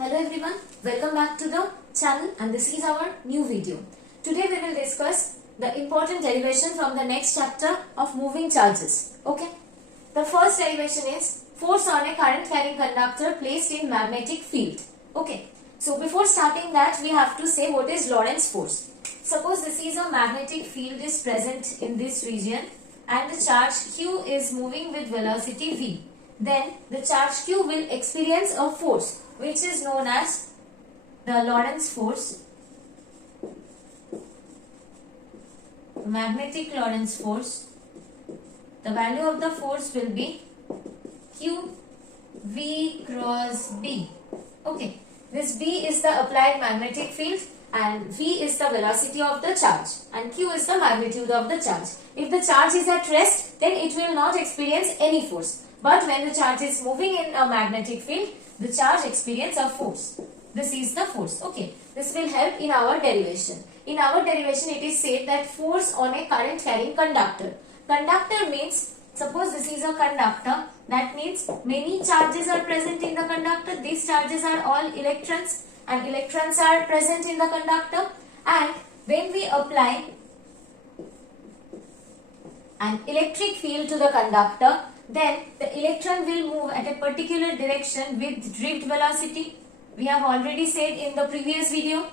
Hello everyone, welcome back to the channel and this is our new video. Today we will discuss the important derivation from the next chapter of moving charges. Okay. The first derivation is force on a current carrying conductor placed in magnetic field. Okay. So before starting that we have to say what is Lorentz force. Suppose this is a magnetic field is present in this region and the charge Q is moving with velocity V. Then the charge Q will experience a force which is known as the Lorentz force, magnetic Lorentz force. The value of the force will be Q V cross B. Okay, this B is the applied magnetic field and V is the velocity of the charge and Q is the magnitude of the charge. If the charge is at rest, then it will not experience any force. But when the charge is moving in a magnetic field, the charge experiences a force. This is the force. Okay. This will help in our derivation. In our derivation, it is said that force on a current carrying conductor. Conductor means, suppose this is a conductor. That means many charges are present in the conductor. These charges are all electrons and electrons are present in the conductor. And when we apply an electric field to the conductor, then the electron will move at a particular direction with drift velocity. We have already said in the previous video.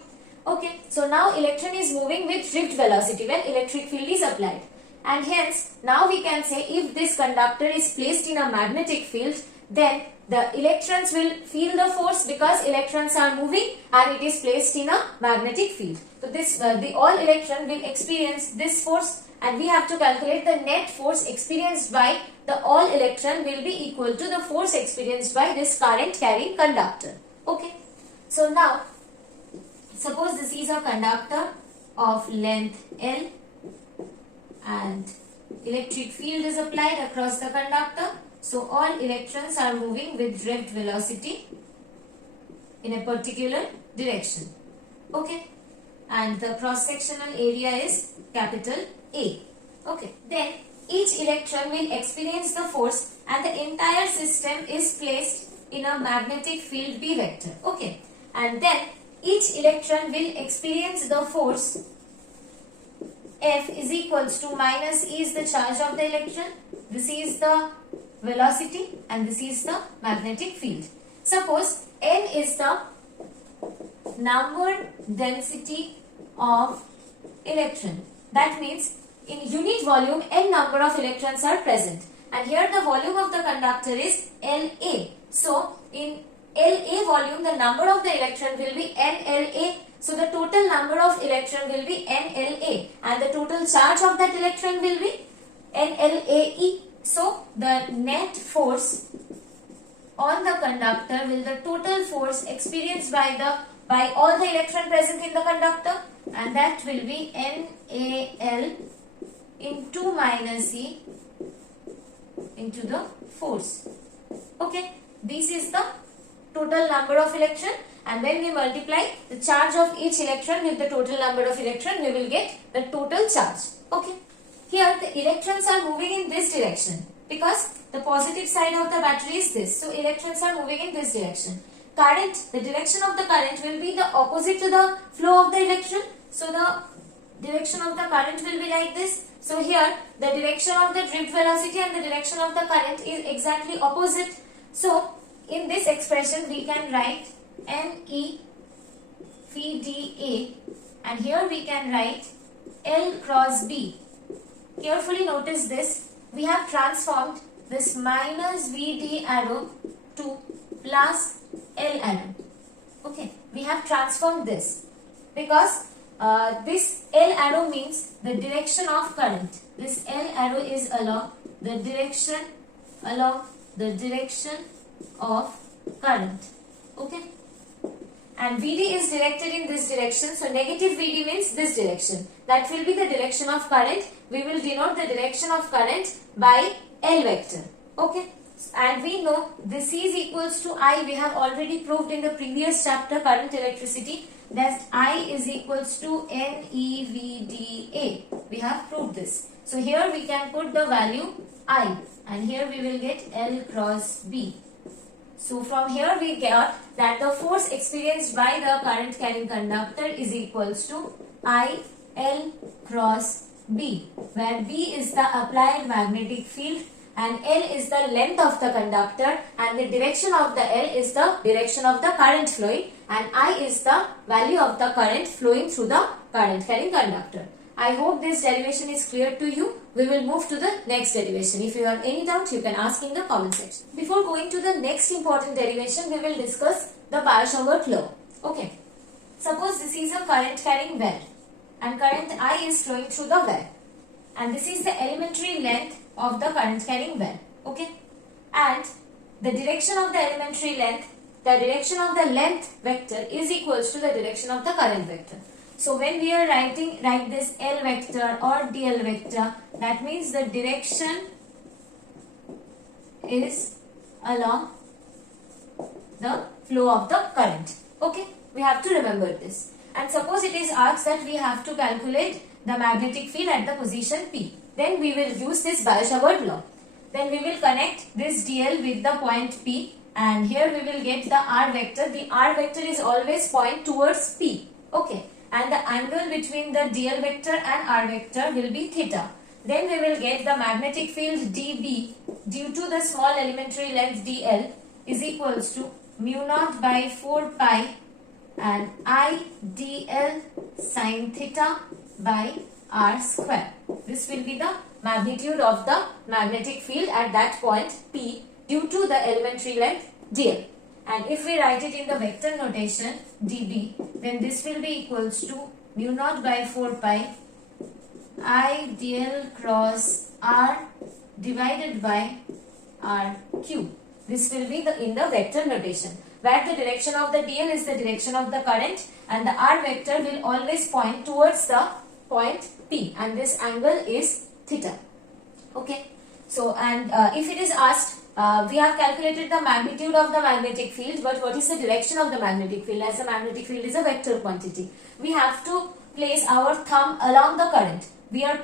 Okay, so now electron is moving with drift velocity when electric field is applied. And hence, now we can say if this conductor is placed in a magnetic field, then the electrons will feel the force because electrons are moving and it is placed in a magnetic field. So this the all electron will experience this force and we have to calculate the net force experienced by the all electron will be equal to the force experienced by this current carrying conductor. Okay. So now, suppose this is a conductor of length L and electric field is applied across the conductor. So all electrons are moving with drift velocity in a particular direction. Okay. And the cross-sectional area is capital A. Okay. Then each electron will experience the force and the entire system is placed in a magnetic field B vector. Okay. And then each electron will experience the force F is equals to minus E is the charge of the electron. This is the velocity and this is the magnetic field. Suppose N is the number density of electron. That means in unit volume n number of electrons are present and here the volume of the conductor is La. So in La volume the number of the electron will be NLA. So the total number of electron will be NLA and the total charge of that electron will be NLAE. So the net force on the conductor will the total force experienced by all the electron present in the conductor and that will be NAL into minus E into the force. Okay, this is the total number of electron and when we multiply the charge of each electron with the total number of electron, we will get the total charge. Okay, here the electrons are moving in this direction because the positive side of the battery is this. So electrons are moving in this direction. Current, the direction of the current will be the opposite to the flow of the electron. So the direction of the current will be like this. So here the direction of the drift velocity and the direction of the current is exactly opposite. So in this expression we can write NE VDA and here we can write L cross B. Carefully notice this. We have transformed this minus VD arrow to plus L arrow. Okay, we have transformed this because this L arrow means the direction of current. This L arrow is along the direction of current. Okay, and VD is directed in this direction. So negative VD means this direction. That will be the direction of current. We will denote the direction of current by L vector. Okay. And we know this is equals to I. We have already proved in the previous chapter current electricity that I is equals to NEVDA. We have proved this. So here we can put the value I and here we will get L cross B. So from here we get that the force experienced by the current carrying conductor is equals to I L cross B, where B is the applied magnetic field and L is the length of the conductor, and the direction of the L is the direction of the current flowing, and I is the value of the current flowing through the current carrying conductor. I hope this derivation is clear to you. We will move to the next derivation. If you have any doubt, you can ask in the comment section. Before going to the next important derivation, we will discuss the Biot-Savart law. Okay. Suppose this is a current carrying well and current I is flowing through the well, and this is the elementary length of the current carrying well. Okay. And the direction of the elementary length, the direction of the length vector is equals to the direction of the current vector. So when we are write this L vector or dl vector, that means the direction is along the flow of the current. Okay, we have to remember this. And suppose it is asked that we have to calculate the magnetic field at the position P. Then we will use this Biot-Savart law. Then we will connect this dl with the point P, and here we will get the r vector. The r vector is always point towards P. Okay. And the angle between the dl vector and r vector will be theta. Then we will get the magnetic field dB due to the small elementary length dl is equals to mu naught by 4 pi and I dl sin theta by r square. This will be the magnitude of the magnetic field at that point P due to the elementary length dl. And if we write it in the vector notation dB, then this will be equals to mu naught by 4 pi I dl cross r divided by r cube. This will be in the vector notation, where the direction of the dl is the direction of the current and the r vector will always point towards the point P, and this angle is theta. Okay. So, and if it is asked, we have calculated the magnitude of the magnetic field, but what is the direction of the magnetic field? As the magnetic field is a vector quantity, we have to place our thumb along the current. We are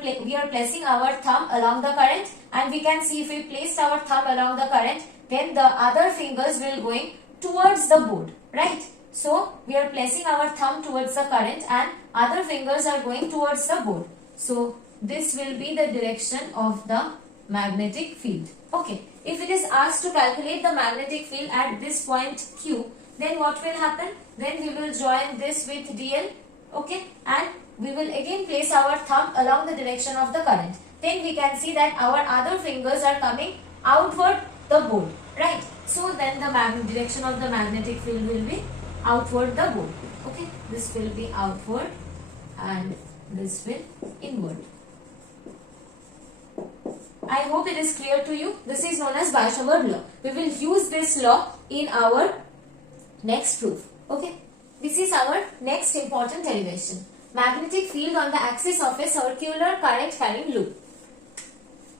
placing our thumb along the current, and we can see if we placed our thumb along the current, then the other fingers will going towards the board, right? So we are placing our thumb towards the current and other fingers are going towards the board. So this will be the direction of the magnetic field. Okay. If it is asked to calculate the magnetic field at this point Q, then what will happen? Then we will join this with dl. Okay. And we will again place our thumb along the direction of the current. Then we can see that our other fingers are coming outward the board. Right. So then the direction of the magnetic field will be outward the board. Okay. This will be outward and this will inward. I hope it is clear to you. This is known as Biot-Savart law. We will use this law in our next proof. Okay. This is our next important derivation. Magnetic field on the axis of a circular current carrying loop.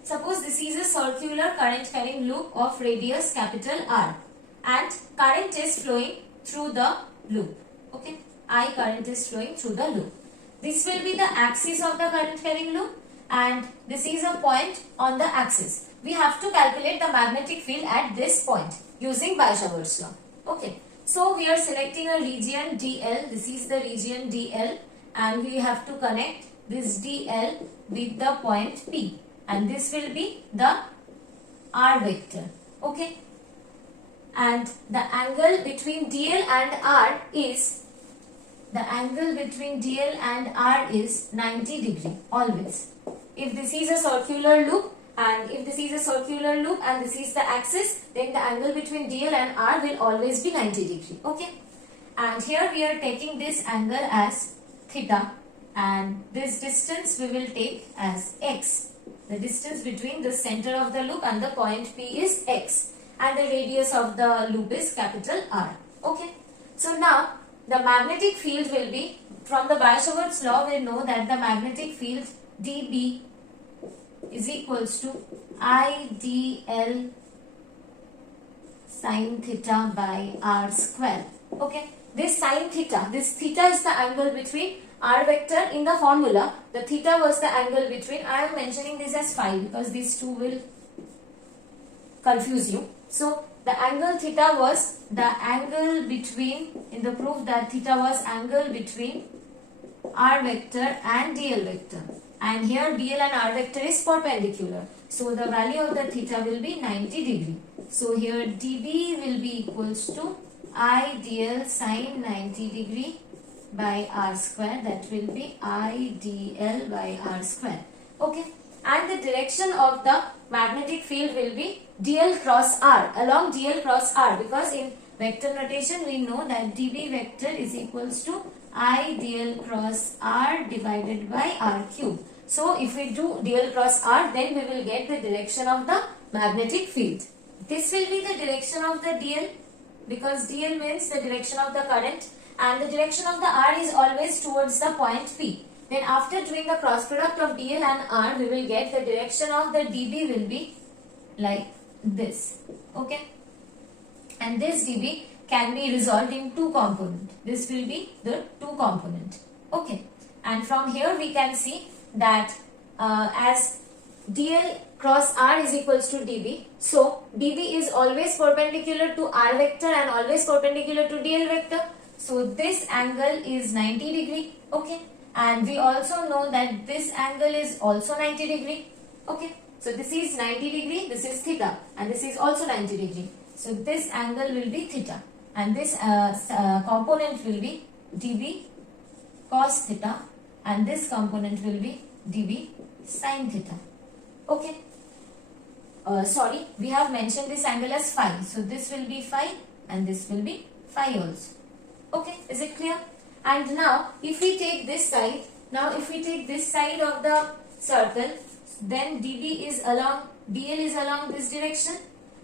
Suppose this is a circular current carrying loop of radius capital R and current is flowing through the loop. Okay. I current is flowing through the loop. This will be the axis of the current carrying loop, and this is a point on the axis. We have to calculate the magnetic field at this point using Biot-Savart's law. Okay. So we are selecting a region dl. This is the region dl, and we have to connect this dl with the point P, and this will be the r vector. Okay. And the angle between dl and r is 90 degree always. If this is a circular loop and this is the axis, then the angle between dl and r will always be 90 degree. Okay. And here we are taking this angle as theta, and this distance we will take as x. The distance between the center of the loop and the point P is x, and the radius of the loop is capital R. Okay. So now the magnetic field will be, from the Biot-Savart's law we know that the magnetic field dB is equals to I dl sin theta by r square. Okay. This sin theta, this theta is the angle between r vector. In the formula, the theta was the angle between, I am mentioning this as phi because these two will confuse you. So the angle theta was the angle between, in the proof that theta was angle between r vector and dl vector, and here dl and r vector is perpendicular, so the value of the theta will be 90 degree. So here dB will be equals to I dl sine 90 degree by r square, that will be I dl by r square. Okay, and the direction of the magnetic field will be dl cross r, along dl cross r, because in vector notation we know that dB vector is equals to I dl cross r divided by r cube. So if we do dl cross r, then we will get the direction of the magnetic field. This will be the direction of the dl, because dl means the direction of the current, and the direction of the r is always towards the point P. Then after doing the cross product of dl and r, we will get the direction of the dB will be like this. Okay, and this dB can be resolved in two component. This will be the two component. Okay, and from here we can see that as dl cross r is equals to dB, so dB is always perpendicular to r vector and always perpendicular to dl vector. So this angle is 90 degree. Okay, and we also know that this angle is also 90 degree. Okay, so this is 90 degree, this is theta, and this is also 90 degree. So this angle will be theta, and this component will be dB cos theta, and this component will be dB sin theta. Okay, sorry, we have mentioned this angle as phi, so this will be phi and this will be phi also. Okay, is it clear? And now if we take this side, of the circle, then dB is along, dl is along this direction,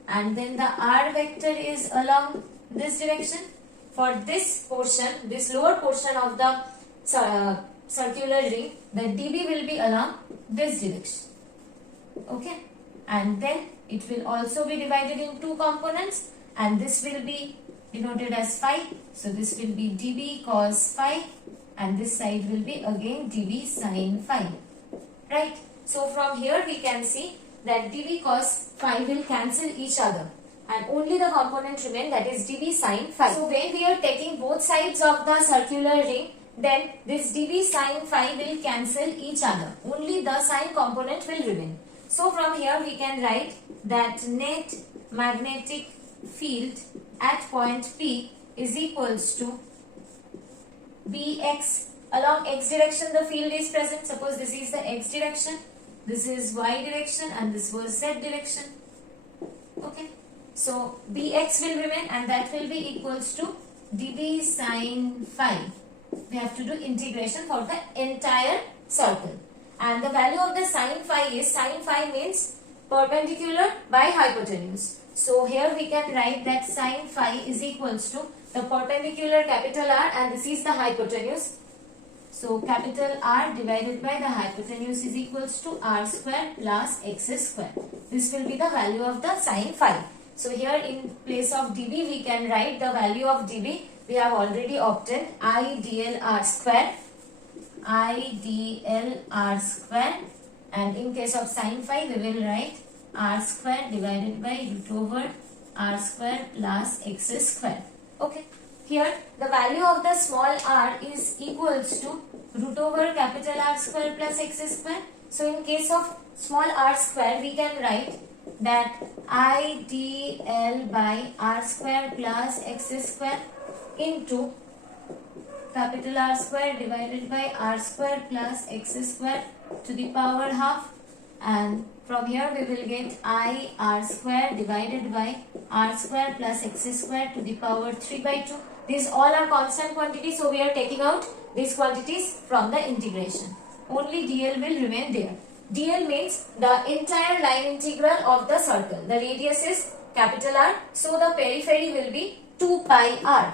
and then the r vector is along this direction. For this portion, this lower portion of the circular ring, the dB will be along this direction. Okay, and then it will also be divided in two components, and this will be denoted as phi. So this will be dB cos phi, and this side will be again dB sin phi. Right? So from here we can see that dB cos phi will cancel each other, and only the component remain, that is dB sin phi. So when we are taking both sides of the circular ring, then this dB sin phi will cancel each other. Only the sin component will remain. So from here we can write that net magnetic field at point P is equals to Bx. Along x direction the field is present. Suppose this is the x direction, this is y direction, and this was z direction. Okay, so Bx will remain, and that will be equals to dB sin phi. We have to do integration for the entire circle, and the value of the sin phi is, sin phi means perpendicular by hypotenuse. So here we can write that sin phi is equals to the perpendicular capital R, and this is the hypotenuse. So capital R divided by the hypotenuse is equals to r square plus x square. This will be the value of the sin phi. So here in place of dB we can write the value of dB. We have already obtained I dl r square, and in case of sin phi we will write r square divided by root over r square plus x square. Okay, here the value of the small r is equals to root over capital R square plus x square. So in case of small r square we can write that I dl by r square plus x square into capital R square divided by r square plus x square to the power half, and from here we will get I r square divided by r square plus x square to the power 3 by 2. These all are constant quantities, so we are taking out these quantities from the integration. Only dl will remain there. dl means the entire line integral of the circle. The radius is capital R, so the periphery will be 2 pi r.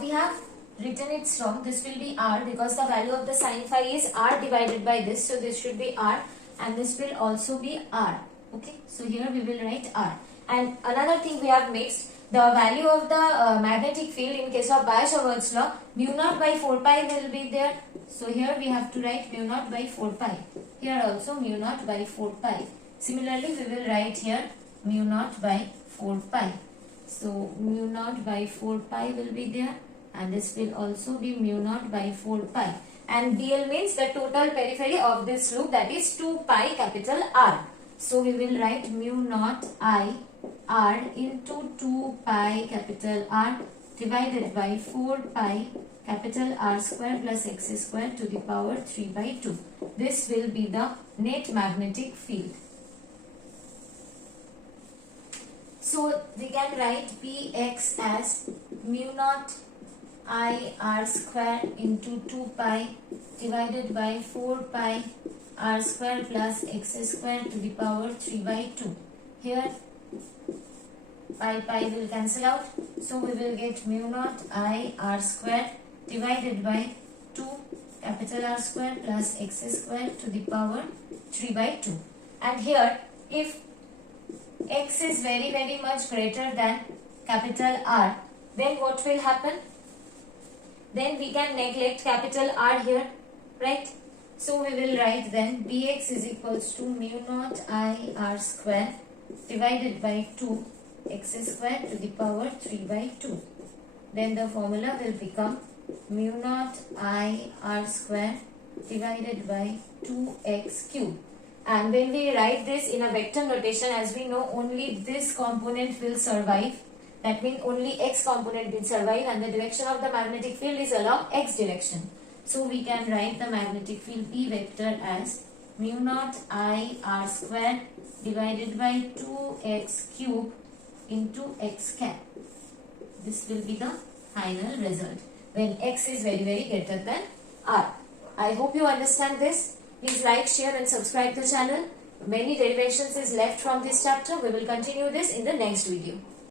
We have written it wrong. This will be r because the value of the sin phi is r divided by this, so this should be r, and this will also be r. Okay, so here we will write r. And another thing we have mixed, the value of the magnetic field in case of Biot-Savart's law, mu naught by 4 pi will be there. So here we have to write mu naught by 4 pi. Here also mu naught by 4 pi. Similarly, we will write here mu naught by 4 pi. So mu naught by 4 pi will be there, and this will also be mu naught by 4 pi. And dl means the total periphery of this loop, that is 2 pi capital R. So we will write mu naught I R into 2 pi capital R divided by 4 pi capital R square plus x square to the power 3 by 2. This will be the net magnetic field. So we can write Px as mu naught I R square into 2 pi divided by 4 pi R square plus x square to the power 3 by 2. Here pi will cancel out. So we will get mu naught I R square divided by 2 capital R square plus x square to the power 3 by 2. And here if x is very much greater than capital R, then what will happen? Then we can neglect capital R here, right? So we will write then Bx is equals to mu naught I R square divided by 2 x square to the power 3 by 2. Then the formula will become mu naught I R square divided by 2x cube. And when we write this in a vector notation, as we know, only this component will survive. That means only x component will survive, and the direction of the magnetic field is along x direction. So we can write the magnetic field B vector as mu naught I R square divided by 2x cube into x cap. This will be the final result when x is very greater than R. I hope you understand this. Please like, share and subscribe the channel. Many derivations is left from this chapter. We will continue this in the next video.